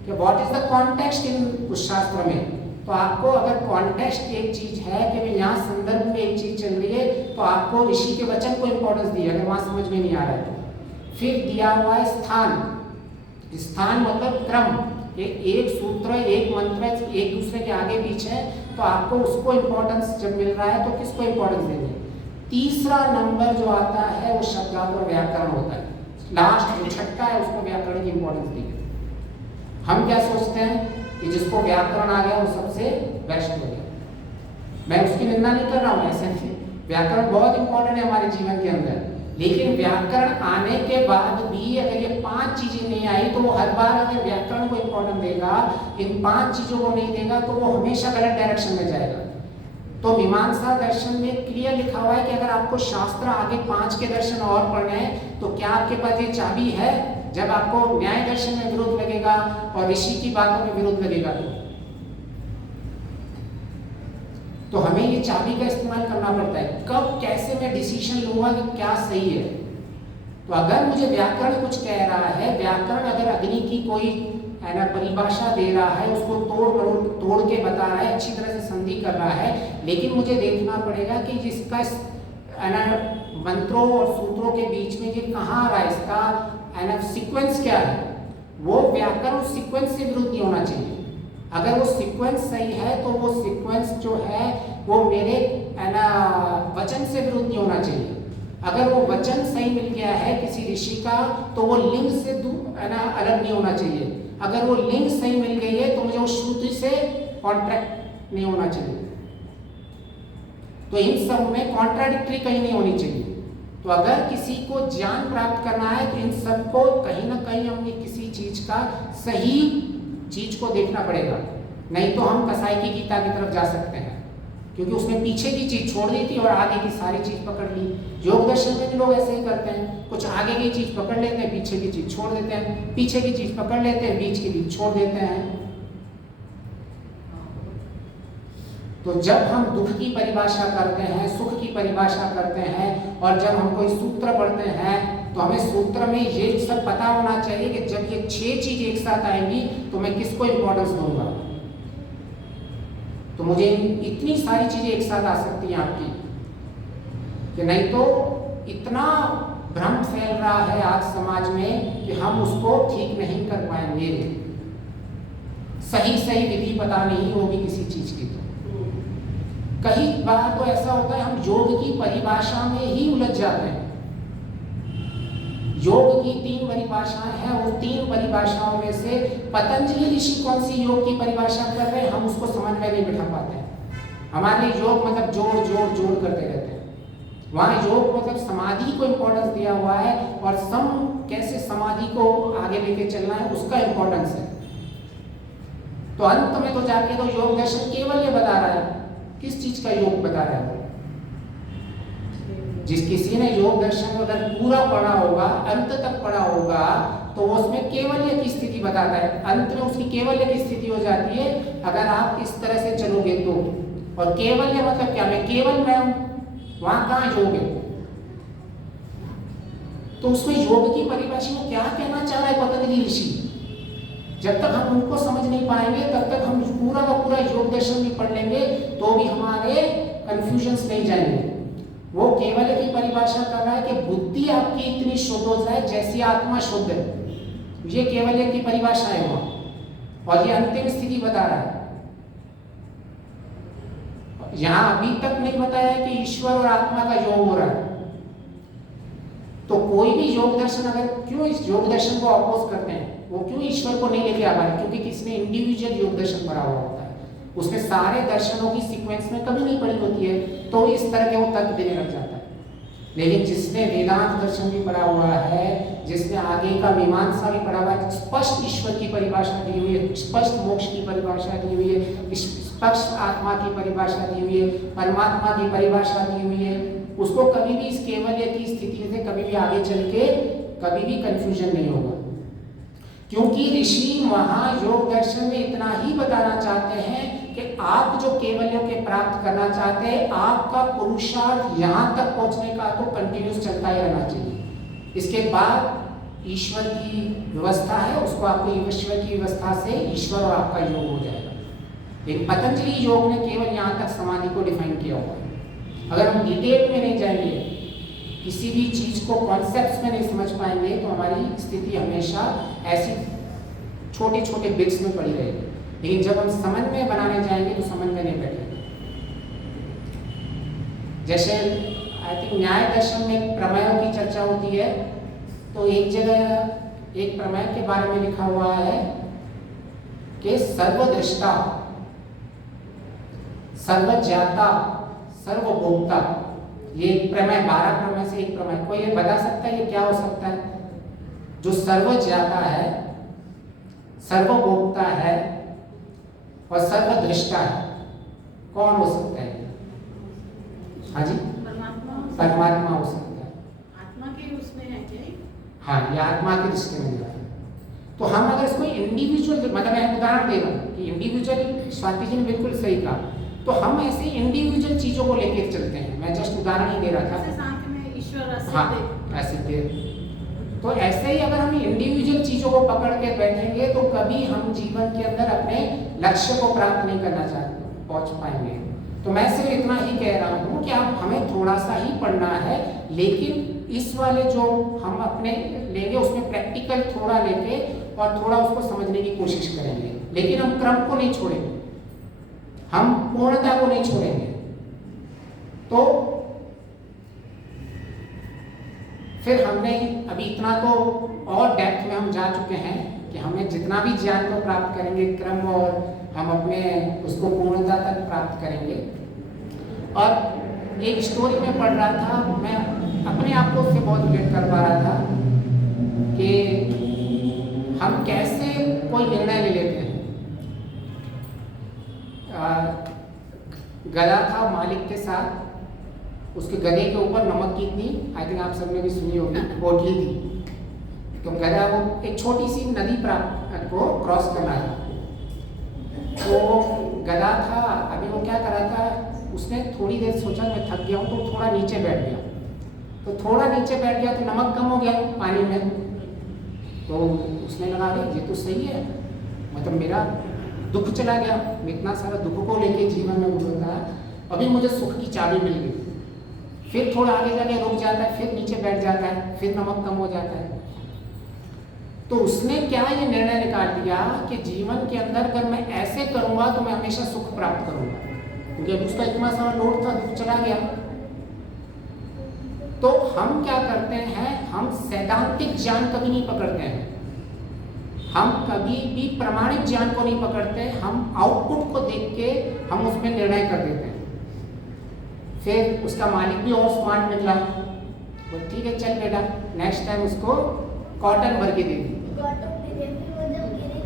कि व्हाट इज द कॉन्टेक्स्ट इन उस शास्त्र में। तो आपको अगर कॉन्टेक्स्ट एक चीज है कि यहाँ संदर्भ में एक चीज चल रही है, तो आपको ऋषि के वचन को इंपॉर्टेंस दिया, अगर वहाँ समझ में नहीं आ रहा है तो। फिर दिया हुआ है स्थान, स्थान मतलब क्रम, एक सूत्र एक मंत्र एक दूसरे के आगे पीछे है, तो आपको उसको इंपॉर्टेंस जब मिल रहा है तो किसको इंपॉर्टेंस देनी है। तीसरा नंबर जो आता है वो शब्दार्थ और व्याकरण होता है, लास्ट जो छठा है उसको व्याकरण की इंपॉर्टेंस दी है। हम क्या सोचते हैं कि जिसको व्याकरण आ गया वो सबसे बेस्ट हो गया। मैं उसकी निंदा नहीं कर रहा हूँ, ऐसे व्याकरण बहुत इंपॉर्टेंट है हमारे जीवन के अंदर, लेकिन व्याकरण आने के बाद भी अगर ये 5 चीजें नहीं आई तो वो हर बार अगर व्याकरण को इम्पोर्टेंस देगा, इन 5 चीजों को नहीं देगा तो वो हमेशा गलत डायरेक्शन में जाएगा। तो मीमांसा दर्शन में क्लियर लिखा हुआ है कि अगर आपको शास्त्र आगे 5 के दर्शन और पढ़ने हैं तो क्या आपके पास ये चाबी है? जब आपको न्याय दर्शन में विरोध लगेगा और ऋषि की बातों में विरोध लगेगा तो हमें ये चाबी का इस्तेमाल करना पड़ता है। कब कैसे मैं डिसीजन लूंगा कि क्या सही है। तो अगर मुझे व्याकरण कुछ कह रहा है, व्याकरण अगर अग्नि की कोई है ना परिभाषा दे रहा है, उसको तोड़ के बता रहा है, अच्छी तरह से संधि कर रहा है, लेकिन मुझे देखना पड़ेगा कि जिसका है ना मंत्रों और सूत्रों के बीच में ये कहाँ आ रहा है, इसका है ना सीक्वेंस क्या है, वो व्याकरण उस सीक्वेंस से विरुद्ध नहीं होना चाहिए। अगर वो सीक्वेंस सही है तो वो सीक्वेंस जो है वो मेरे है ना वचन से विरुद्ध नहीं होना चाहिए। अगर वो वचन सही मिल गया है किसी ऋषि का तो वो लिंग से है ना अलग नहीं होना चाहिए। अगर वो लिंग सही मिल गई है तो मुझे वो श्रुति से कॉन्ट्रैक्ट नहीं होना चाहिए। तो इन सब में कॉन्ट्राडिक्टरी कहीं नहीं होनी चाहिए। तो अगर किसी को ज्ञान प्राप्त करना है तो इन सबको कहीं ना कहीं हमें किसी चीज का सही चीज को देखना पड़ेगा, नहीं तो हम कसाई की गीता की तरफ जा सकते हैं, क्योंकि उसने पीछे की चीज छोड़ दी थी और आगे की सारी चीज पकड़ ली। योग दर्शन में भी लोग ऐसे ही करते हैं, कुछ आगे की चीज पकड़ लेते हैं, पीछे की चीज छोड़ देते हैं, पीछे की चीज पकड़ लेते हैं, बीच की चीज छोड़ देते हैं। तो जब हम दुख की परिभाषा करते हैं, सुख की परिभाषा करते हैं, और जब हम कोई सूत्र पढ़ते हैं तो हमें सूत्र में ये सब पता होना चाहिए कि जब ये 6 चीज एक साथ आएंगी तो मैं किसको इंपॉर्टेंस दूंगा। तो मुझे इतनी सारी चीजें एक साथ आ सकती हैं आपकी कि नहीं तो इतना भ्रम फैल रहा है आज समाज में कि हम उसको ठीक नहीं कर पाएंगे। सही विधि पता नहीं होगी किसी चीज की। तो कई बार तो ऐसा होता है हम योग की परिभाषा में ही उलझ जाते हैं। योग की 3 परिभाषाएं हैं, वो 3 परिभाषाओं में से पतंजलि ऋषि कौन सी योग की परिभाषा कर रहे हैं हम उसको समझ में नहीं बिठा पाते हैं। हमारे लिए योग मतलब जोड़ करते रहते हैं। वहाँ योग मतलब समाधि को इम्पोर्टेंस दिया हुआ है और कैसे समाधि को आगे लेके चलना है उसका इम्पोर्टेंस है। तो अंत में तो जाके तो योग दर्शन केवल ये बता रहा है, किस चीज का योग बता रहा है। जिस किसी ने योग दर्शन अगर पूरा पढ़ा होगा, अंत तक पढ़ा होगा, तो वो उसमें केवल्य की स्थिति बताता है। अंत में उसकी केवल्य की स्थिति हो जाती है अगर आप इस तरह से चलोगे तो। और केवल्य मतलब क्या, मैं केवल मैं हूं, वहां कहाँ योग है। तो उसमें योग की परिभाषा में क्या कहना चाह रहा है पतंजलि ऋषि, जब तक हम उनको समझ नहीं पाएंगे तब तक हम पूरा का पूरा योग दर्शन भी पढ़ लेंगे तो भी हमारे कंफ्यूजन्स नहीं जाएंगे। वो केवल की परिभाषा कर रहा है कि बुद्धि आपकी इतनी शुद्ध हो जाए जैसी आत्मा शुद्ध है। ये केवल की परिभाषा है वहां, और ये अंतिम स्थिति बता रहा है। यहां अभी तक नहीं बताया कि ईश्वर और आत्मा का योग हो रहा है। तो कोई भी योग दर्शन अगर क्यों इस योग दर्शन को अपोज करते हैं, वो क्यों ईश्वर को नहीं लेके आ पा रहे, क्योंकि किसने इंडिविजुअल योग दर्शन पढ़ा हुआ होता है, उसने सारे दर्शनों की सीक्वेंस में कभी नहीं पढ़ी होती है, तो इस तरह के वो तर्क देने लग जाता है। लेकिन जिसने वेदांत दर्शन भी पढ़ा हुआ है, जिसने आगे का मीमांसा भी पढ़ा हुआ है, स्पष्ट ईश्वर की परिभाषा दी हुई है, स्पष्ट मोक्ष की परिभाषा दी हुई है, स्पष्ट आत्मा की परिभाषा दी हुई है, परमात्मा की परिभाषा दी हुई है, उसको कभी भी इस केवल्य की स्थिति से कभी भी आगे चल के कभी भी कंफ्यूजन नहीं होगा। क्योंकि ऋषि महायोग दर्शन में इतना ही बताना चाहते हैं कि आप जो केवल्य के प्राप्त करना चाहते हैं, आपका पुरुषार्थ यहाँ तक पहुँचने का तो कंटिन्यूस चलता ही रहना चाहिए। इसके बाद ईश्वर की व्यवस्था है, उसको आपको ईश्वर की व्यवस्था से ईश्वर और आपका योग हो जाएगा। लेकिन पतंजलि योग ने केवल यहाँ तक समाधि को डिफाइन किया हुआ है। अगर हम डिटेल में नहीं जाएंगे, किसी भी चीज को कॉन्सेप्ट्स में नहीं समझ पाएंगे, तो हमारी स्थिति हमेशा ऐसी छोटे छोटे बिट्स में पड़ी रहेगी। लेकिन जब हम समझ में बनाने जाएंगे तो समझ में नहीं बैठेंगे। जैसे आई थिंक न्याय दर्शन में प्रमेयों की चर्चा होती है, तो एक जगह एक प्रमेय के बारे में लिखा हुआ है कि सर्वदृष्टा, सर्वज्ञाता, सर्वभोक्ता, ये एक प्रमेय, 12 प्रमेय से एक प्रमेय। कोई ये बता सकता है ये क्या हो सकता है? जो सर्वज्ञाता है, सर्वभोक्ता है और सर्वदृष्टा है, कौन हो सकता है? हाँ जी, परमात्मा हो सकता है। आत्मा के उसमें है क्या? हाँ, ये आत्मा के दृष्टि में है। तो हम अगर इसको इंडिविजुअल, मतलब मैं उदाहरण दे रहा हूँ कि इंडिविजुअल, स्वाति जी ने बिल्कुल सही कहा, तो हम ऐसे इंडिविजुअल चीजों को लेकर चलते हैं। मैं जस्ट उदाहरण ही दे रहा था। सांख्य में ईश्वर असिद्ध हाँ, है। असिद्ध है। तो ऐसे ही अगर हम इंडिविजुअल चीजों को पकड़ के बैठेंगे तो कभी हम जीवन के अंदर अपने लक्ष्य को प्राप्त नहीं करना पहुंच पाएंगे। तो मैं सिर्फ इतना ही कह रहा हूँ कि आप हमें थोड़ा सा ही पढ़ना है, लेकिन इस वाले जो हम अपने लेंगे उसमें प्रैक्टिकल थोड़ा लेके और थोड़ा उसको समझने की कोशिश करेंगे, लेकिन हम क्रम को नहीं छोड़ेंगे, हम पूर्णता को नहीं छोड़ेंगे। तो फिर हमने अभी इतना तो और डेप्थ में हम जा चुके हैं कि हमें जितना भी ज्ञान को प्राप्त करेंगे क्रम, और हम अपने उसको पूर्णता तक प्राप्त करेंगे। और एक स्टोरी में पढ़ रहा था, मैं अपने आप को उससे बहुत रिलेट कर पा रहा था कि हम कैसे कोई निर्णय ले लेते हैं। गधा था मालिक के साथ, उसके गधे के ऊपर नमक की इतनी, आई थिंक आप सबने भी सुनी होगी, बोतली थी। तो गधा वो एक छोटी सी नदी प्राप्त को क्रॉस करना था। तो गधा था, अभी वो क्या कर रहा था, उसने थोड़ी देर सोचा मैं थक गया हूँ, तो थोड़ा नीचे बैठ गया। तो थोड़ा नीचे बैठ गया तो नमक कम हो गया पानी में। तो उसने लगा ये तो सही है, मतलब मेरा दुख चला गया, मैं इतना सारा दुख को लेके जीवन में गुजरता है, अभी मुझे सुख की चाबी मिल गई। फिर थोड़ा आगे जाके रुक जाता है, फिर नीचे बैठ जाता है, फिर नमक कम हो जाता है। तो उसने क्या ये निर्णय निकाल लिया कि जीवन के अंदर अगर मैं ऐसे करूंगा तो मैं हमेशा सुख प्राप्त करूंगा, क्योंकि अभी उसका इतना सारा लोड था, दुख चला गया। तो हम क्या करते हैं, हम सैद्धांतिक ज्ञान कभी नहीं पकड़ते हैं, हम कभी भी प्रमाणिक ज्ञान को नहीं पकड़ते, हम आउटपुट को देख के हम उसमें निर्णय कर देते हैं। फिर उसका मालिक भी और स्मार्ट निकला, तो ठीक है चल बेटा नेक्स्ट टाइम उसको कॉटन भर के दे दी।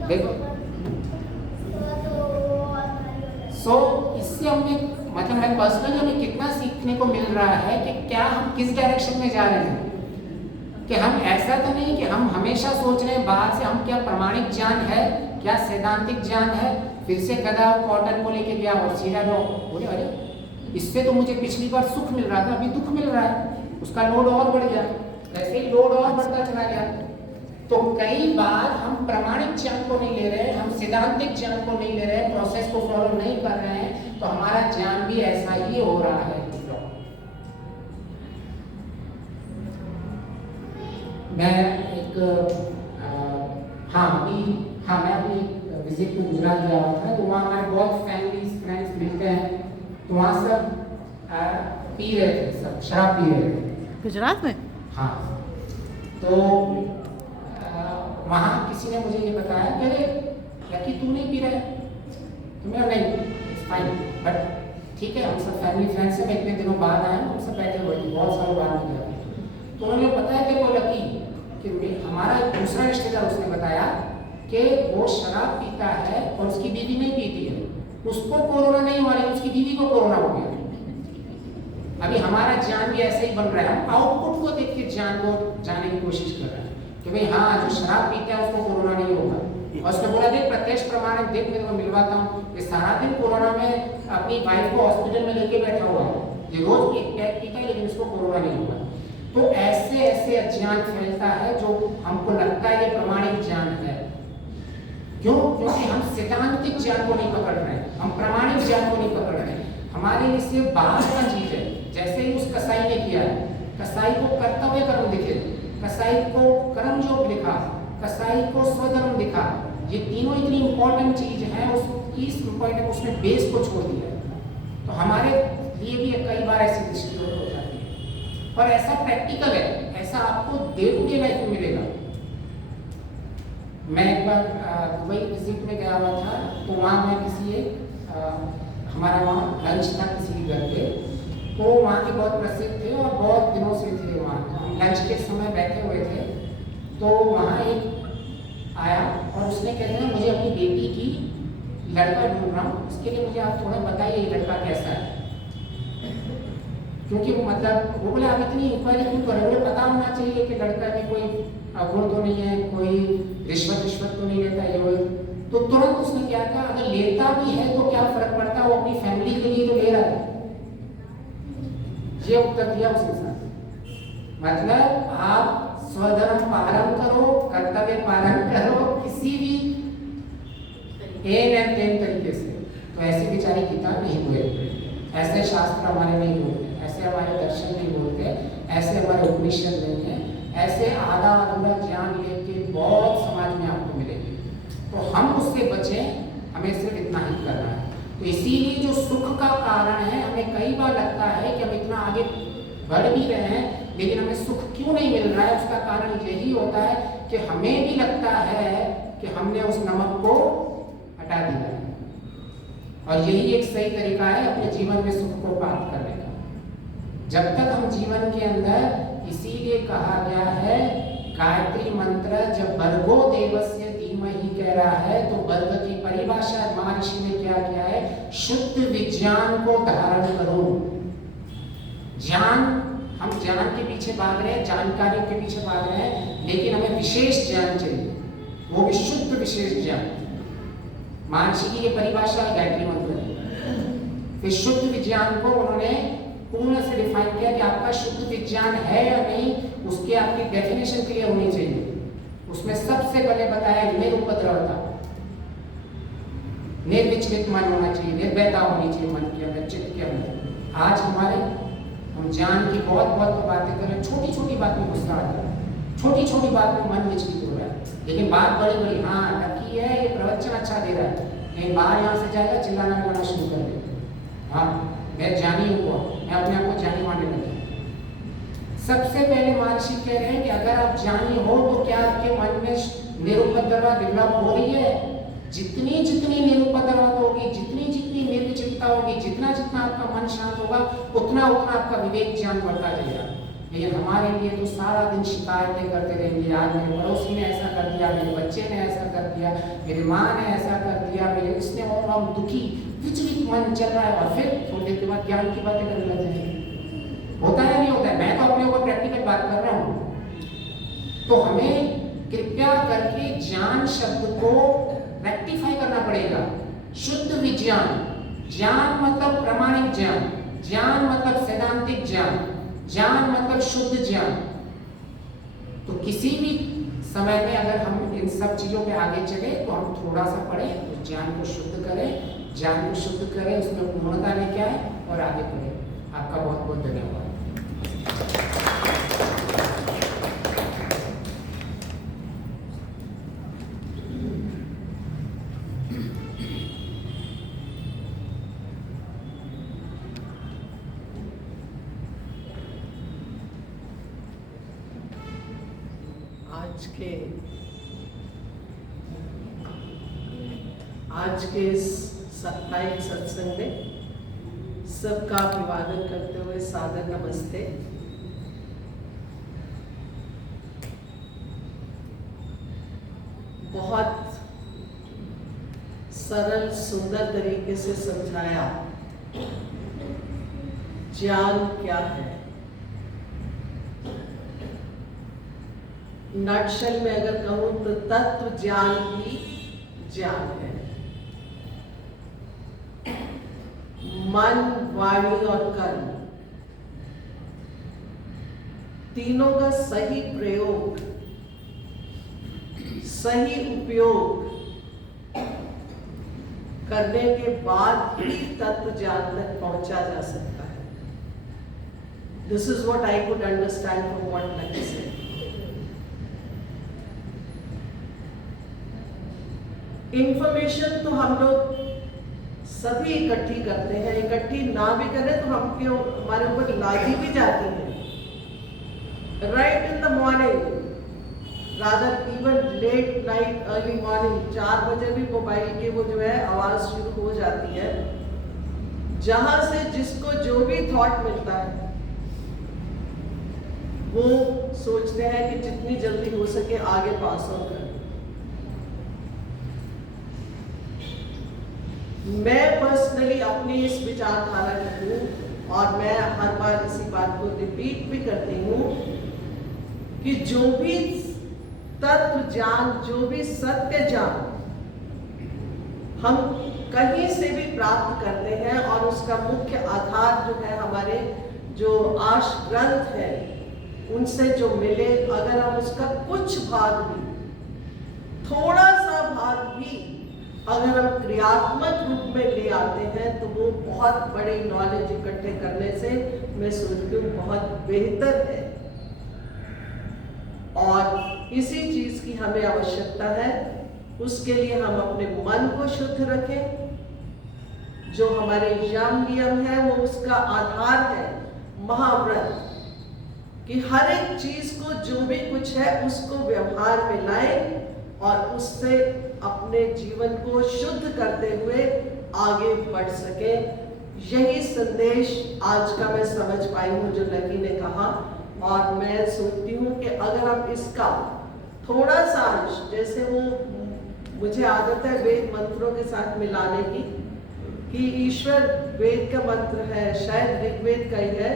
देखो इससे हमें, मतलब मैं पर्सनली हमें कितना सीखने को मिल रहा है कि क्या हम किस डायरेक्शन में जा रहे हैं। कि हम ऐसा तो नहीं कि हम हमेशा सोच रहे हैं बाहर से हम क्या प्रमाणिक ज्ञान है, क्या सैद्धांतिक ज्ञान है। फिर से गधा कॉटन को लेके गया और सीधा बोले अरे इससे तो मुझे पिछली बार सुख मिल रहा था, अभी दुख मिल रहा है। उसका लोड और बढ़ गया, ऐसे ही लोड और बढ़ता चला गया। तो कई बार हम प्रमाणिक ज्ञान को नहीं ले रहे, हम सिद्धांतिक ज्ञान को नहीं ले रहे, प्रोसेस को फॉलो नहीं कर रहे हैं, तो हमारा ज्ञान भी ऐसा ही हो रहा है। मैं एक मैं अभी विजिट में गुजरात गया हुआ था, तो वहाँ हमारे बहुत फैमिलीज फ्रेंड्स मिलते हैं, तो वहाँ सब पी रहे थे, सब शराब पी रहे थे गुजरात में। हाँ, तो वहाँ किसी ने मुझे ये बताया कि अरे लकी तू नहीं पी रहा है, तो मैं नहीं फाइन, बट ठीक है हम सब फैमिली फ्रेंड्स से, मैं इतने दिनों बाद आया, हम सब बैठे हुए थे, बहुत सालों बाद में गया। तो उन्होंने बताया कि वो लकी कि हमारा एक दूसरा रिश्तेदार, उसने बताया कि वो शराब पीता है और उसकी बीवी नहीं पीती है, उसको कोरोना नहीं हुआ लेकिन उसकी बीवी को कोरोना हो गया। अभी हमारा ज्ञान भी ऐसे ही बन रहा है, हम आउटपुट को देख के ज्ञान को जाने की कोशिश कर रहे हैं कि भाई हाँ जो शराब पीता है उसको कोरोना नहीं होगा। और उसने बोला देख प्रत्यक्ष प्रमाण देख, मैं तुम्हें मिलवाता हूँ, ये सारा दिन कोरोना में अपनी वाइफ को हॉस्पिटल में लेके बैठा हुआ है, ये रोज एक पैक पीता है लेकिन इसको कोरोना नहीं होगा। तो ऐसे ऐसे अज्ञान फैलता है जो हमको लगता है ये प्रमाणिक ज्ञान है। क्यों? क्योंकि हम सिद्धांतिक ज्ञान को नहीं पकड़ रहे हैं, हम प्रमाणिक ज्ञान को नहीं पकड़ रहे हैं। हमारे लिए सिर्फ बाहर का चीज है, जैसे ही उस कसाई ने किया है, कसाई को कर्तव्य कर्म दिखे, कसाई को कर्म योग लिखा, कसाई को स्वधर्म दिखा, ये तीनों इतनी इंपॉर्टेंट चीज है, उसने बेस को छोड़ दिया है। तो हमारे लिए भी कई बार ऐसी दृष्टि हो जाती है, और ऐसा प्रैक्टिकल है, ऐसा आपको डे टू डे लाइफ में मिलेगा। मैं एक बार दुबई विजिट में गया हुआ था, तो वहाँ मैं किसी एक हमारा वहाँ लंच था किसी के घर पे, तो वहाँ के बहुत प्रसिद्ध थे और बहुत दिनों से थे वहाँ। हम लंच के समय बैठे हुए थे तो वहाँ एक आया और उसने कहते हैं मुझे अपनी बेटी की लड़का ढूंढ रहा हूँ, उसके लिए मुझे आप थोड़ा बताइए ये लड़का कैसा है। क्योंकि वो मतलब वो बोले आप इतनी इंक्वायरी क्यों कर रहे हो, पता होना चाहिए कि लड़का में कोई अवगुण तो नहीं है, कोई रिश्वत तो नहीं लेता ये वो। तो तुरंत उसने क्या कहा, अगर लेता भी है तो क्या फर्क पड़ता, वो अपनी फैमिली के लिए तो ले रहा है। ये उत्तर दिया उस इंसान। मतलब आप स्वधर्म पालन करो, कर्तव्य पालन करो किसी भी एन तरीके से, तो ऐसी बेचारी किताब नहीं बोलते, ऐसे शास्त्र हमारे नहीं बोलते, ऐसे हमारे दर्शन नहीं बोलते, ऐसे हमारे उपनिषद नहीं है, ऐसे आधा अधूरा ज्ञान लेके बहुत समाज में आपको मिलेगी। तो हम उससे बचें, हमें सिर्फ इतना ही करना है। तो इसीलिए जो सुख का कारण है, हमें कई बार लगता है कि हम इतना आगे बढ़ भी रहे हैं लेकिन हमें सुख क्यों नहीं मिल रहा है, उसका कारण यही होता है कि हमें भी लगता है कि हमने उस नमक को हटा दिया है। और यही एक सही तरीका है अपने जीवन में सुख को प्राप्त करने का। जब तक हम जीवन के अंदर, इसीलिए कहा गया है गायत्री मंत्र जब भर्गो देवस्य धीमहि कह रहा है, तो वर्ग की परिभाषा महर्षि ने क्या किया है, शुद्ध विज्ञान को धारण करो। ज्ञान, हम ज्ञान के पीछे भाग रहे हैं, जानकारी के पीछे भाग रहे हैं, लेकिन हमें विशेष ज्ञान चाहिए, वो भी शुद्ध विशेष ज्ञान। महर्षि की ये परिभाषा है गायत्री मंत्र की। फिर शुद्ध विज्ञान को उन्होंने पूर्ण से डिफाइन किया कि आपका शुद्ध विज्ञान है या नहीं, उसकी आपकी डेफिनेशन क्लियर होनी चाहिए। उसमें सबसे पहले बताया निरुपद्रवता, निर्विचलित मन होना चाहिए, निर्भयता होनी चाहिए मन के अंदर, चित्त के अंदर। आज हम ज्ञान की बहुत बातें कर रहे हैं, छोटी छोटी बात में गुस्सा आता है, छोटी छोटी बात में मन विचलित हो रहा है, लेकिन बात बड़ी बड़ी, हाँ लकी है ये प्रवचन अच्छा दे रहा है, लेकिन बाहर यहाँ से जाएगा चिल्लाना लगाना शुरू कर देगा, हाँ मैं ज्ञानी हूँ, मैं अपने आप को ज्ञानी मानने लगा। सबसे पहले महर्षि कह रहे हैं कि अगर आप ज्ञानी हो तो क्या आपके मन में निरुपद्रवता डेवलप हो रही है? जितनी निरुपद्रवता होगी, जितनी निर्विचलितता होगी, जितना आपका मन शांत होगा, उतना आपका विवेक ज्ञान बढ़ता जाएगा। लेकिन हमारे लिए तो सारा दिन शिकायतें करते रहेंगे, आज मेरे पड़ोसी ने ऐसा कर दिया, मेरे बच्चे ने ऐसा कर दिया, मेरी माँ ने ऐसा कर दिया, मेरे इसने, और हम दुखी विचलित मन चल रहा है, और फिर थोड़ी देर के बाद ज्ञान की बातें करने लग जाएंगे। होता है नहीं होता है? मैं तो अपने ऊपर प्रैक्टिकल बात कर रहा हूँ। तो हमें कृपया करके ज्ञान शब्द को रेक्टिफाई करना पड़ेगा। शुद्ध विज्ञान, ज्ञान मतलब प्रमाणिक ज्ञान, ज्ञान मतलब सैद्धांतिक ज्ञान, ज्ञान मतलब शुद्ध ज्ञान। तो किसी भी समय में अगर हम इन सब चीजों पे आगे चले तो हम थोड़ा सा पढ़ें, तो ज्ञान को शुद्ध करें, ज्ञान को शुद्ध करें, उसमें पूर्णता लेके आए और आगे बढ़े। आपका बहुत बहुत धन्यवाद। आज के इस साप्ताहिक सत्संग में सबका अभिवादन करते हुए सादर नमस्ते। बहुत सरल सुंदर तरीके से समझाया ज्ञान क्या है। नटशल में अगर कहूं तो तत्व ज्ञान ही ज्ञान है। मन, वाणी और कर्म तीनों का सही प्रयोग, सही उपयोग करने के बाद ही तत्व ज्ञान तक पहुंचा जा सकता है। This is what I could understand from what lucky said. Information तो हम लोग सभी इकट्ठी करते हैं, इकट्ठी ना भी करें तो हमारे ऊपर लादी भी जाती है। Right in the morning, rather even late night early morning, 4 बजे भी मोबाइल की वो जो है आवाज शुरू हो जाती है। जहां से जिसको जो भी थॉट मिलता है वो सोचते हैं कि जितनी जल्दी हो सके आगे पास ऑन कर। मैं पर्सनली अपनी इस विचारधारा की हूँ और मैं हर बार इसी बात को रिपीट भी करती हूँ कि जो भी तत्व ज्ञान, जो भी सत्य ज्ञान हम कहीं से भी प्राप्त करते हैं और उसका मुख्य आधार जो है हमारे जो आर्ष ग्रंथ है उनसे जो मिले, अगर हम उसका कुछ भाग भी, थोड़ा सा भाग भी अगर हम क्रियात्मक रूप में ले आते हैं तो वो बहुत बड़े नॉलेज इकट्ठे करने से मैं सोचती हूँ बहुत बेहतर है। और इसी चीज की हमें आवश्यकता है। उसके लिए हम अपने मन को शुद्ध रखें। जो हमारे यम नियम है वो उसका आधार है महाव्रत, कि हर एक चीज को जो भी कुछ है उसको व्यवहार में लाएं और उससे अपने जीवन को शुद्ध करते हुए आगे बढ़ सके। यही संदेश आज का मैं समझ पाई हूँ जो लकी ने कहा। और मैं सोचती हूँ कि अगर हम इसका थोड़ा सा अंश, जैसे वो मुझे आदत है वेद मंत्रों के साथ मिलाने की, कि ईश्वर वेद का मंत्र है, शायद ऋग्वेद का ही है,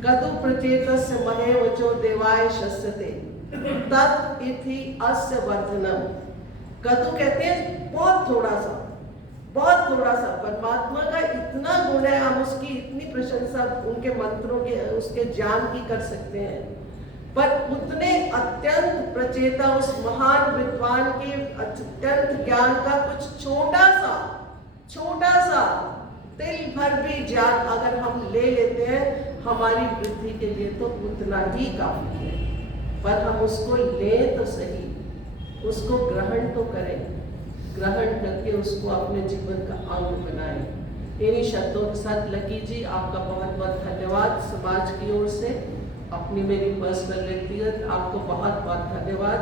कदु प्रचेतस्य महे वचो देवाय शस्यते तत् इति अस्य वर्धनम। कदु कहते हैं बहुत थोड़ा सा, बहुत थोड़ा सा। परमात्मा का इतना गुण है, हम उसकी इतनी प्रशंसा उनके मंत्रों के, उसके ज्ञान की कर सकते हैं, पर उतने अत्यंत प्रचेता उस महान विद्वान के अत्यंत ज्ञान का कुछ छोटा सा तिल भर भी ज्ञान अगर हम ले लेते हैं हमारी वृद्धि के लिए तो उतना ही काफी है। पर हम उसको लें तो सही, उसको ग्रहण तो करें, ग्रहण करके उसको अपने जीवन का अंग बनाएं। इन्हीं शब्दों के साथ लकी जी आपका बहुत बहुत धन्यवाद। समाज की ओर से, अपनी मेरी पर्सनल व्यक्तिगत आपको बहुत बहुत धन्यवाद।